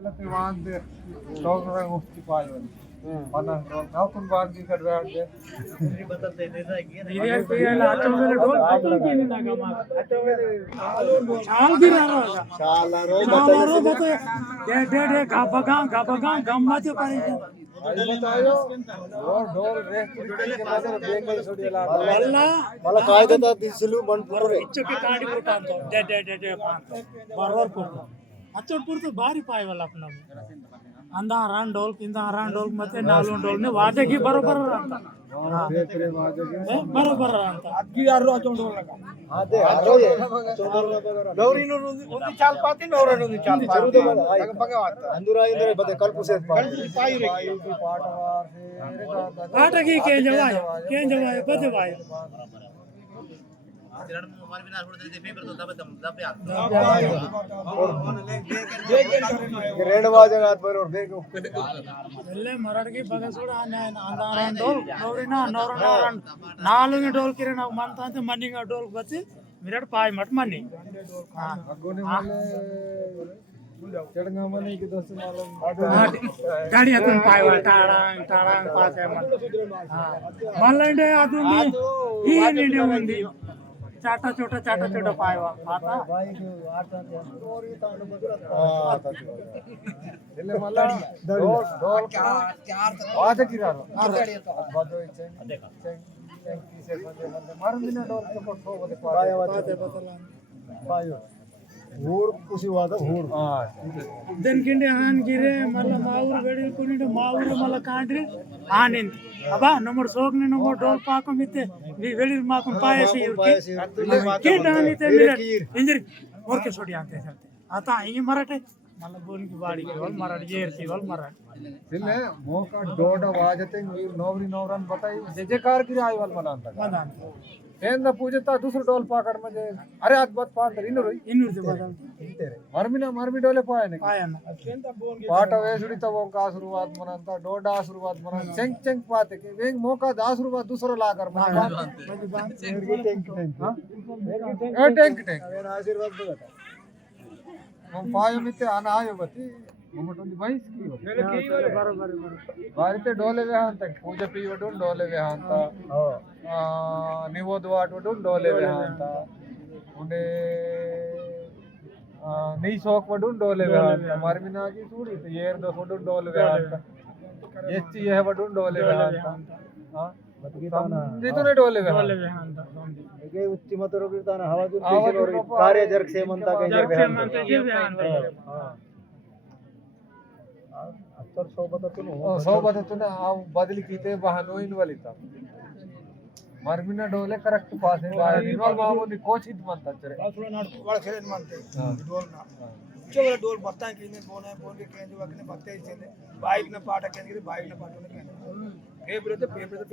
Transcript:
वाद doctor Mufti Palawan mana kau pun baat भी कर रहा है बदलते देता है ये लाचो मेरे ढोल अतुल की नहीं लगा मार अतुल मेरे शाल गिरा रहा शाल रो बता डे गाबगा गम्मत पारी आई बतायो वो ढोल रे के मदर बेंग छोड़ेला मला काय देता दिसलू मन पुरे इच्छके काडी पुटांतो डे बरोबर पुरतो अच्चोटपुर तो भारी पाय वाला अपना अंदा हरान ढोल किंदा हरान ढोल मते नालू ढोल ने वाजे की बरोबर रहता बेकरे वाजे की बरोबर रहता अग्गी यार रो ढोल लगा हां दे आरो ये गौरी नो उंदी चाल पाती नौरा नो चाल पाती बगे वात अंदुरा इंदुरा बदे कल्पुसे पाई रे पाटवार से पाट की के जवाय बदे वाय रेड वाजेगा पर और देखो ले मरड़ की बगसुड़ आने आंदारान डोल नौरिना नौरनारन नालुगी डोल किरण मनता ते मनिंगा डोल बची मिरड़ पाय मट मनी हां अगोने माले चढ़गा मने की दोस्त मालूम गाड़ी अतन पाय टाड़ांग पासे मन हां मल्लंडे अदुनी ई निंडे उंदी चाटा छोटा पायवा आता भाई आता स्टोरी तांड बदला इल्ले मल्ला डोल चार वाद किरारो बदो इचे देखा से बंदे मारमिना डोल के फोटो बदे पायवा बदला पायो हूर कुसी वाद हूर दन किंडे हान गिरे मल्ला माऊर गडी कोनिडे माऊर मल्ला कांड्रे हानिन अबा नंबर सोगने नंबर डोल पाको मिते वी वेली माको पायसी के डानी ते मिरे इंजरी और के छोड़ी आते चलते आता ई मराठे मल्ला बोन की बाड़ी के वल मराठ जेरती वल मराठ दिले मोका डोडा वाजते नौरी नौरन बताई जे जे कार की आई वल मनांता ఏంద పూజతా दूसरो डोल पाकड़ मजे अरे आज बात पाकर इन्नूर से बदल मरमी डोले पायने पाट वेसुड़ी तब उनका आशीर्वाद मनंता डोडा आशीर्वाद मन चेंग पाते के वेंग मौका आशीर्वाद दूसरो लाकर मन टैंक आशीर्वाद बगता हम पायो मिते आना आयो बती मोमटोंदी भाई की बरोबर वारिते डोले वे हांत पूजा पीवडून डोले वे हांत निवोद वाटवडून डोले वे हांत उंडे नी सोक वडून डोले वे हांत मारमिना की सूडी तो येर दो वडून डोले वे हांत एच्ची ये वडून डोले वे हांत हां जितने डोले वे हांत एगे उच्ची मतरो कीर्तन हवाजून कार्य जर्क से मनता के हां अत्तर सोबततून बदली कीते बहानोइन वलिता मरमिना डोले करेक्ट पास है इनवाल मामूली कोच हित मनता चरे असलो नाट वाला खेल मानते डोल ना चोला डोल बत्ता की ने बोन के केंज वकने बत्ते चले बाइक ने पाटा केंज के बाइक ने पाटो ने पेपर तो पेपर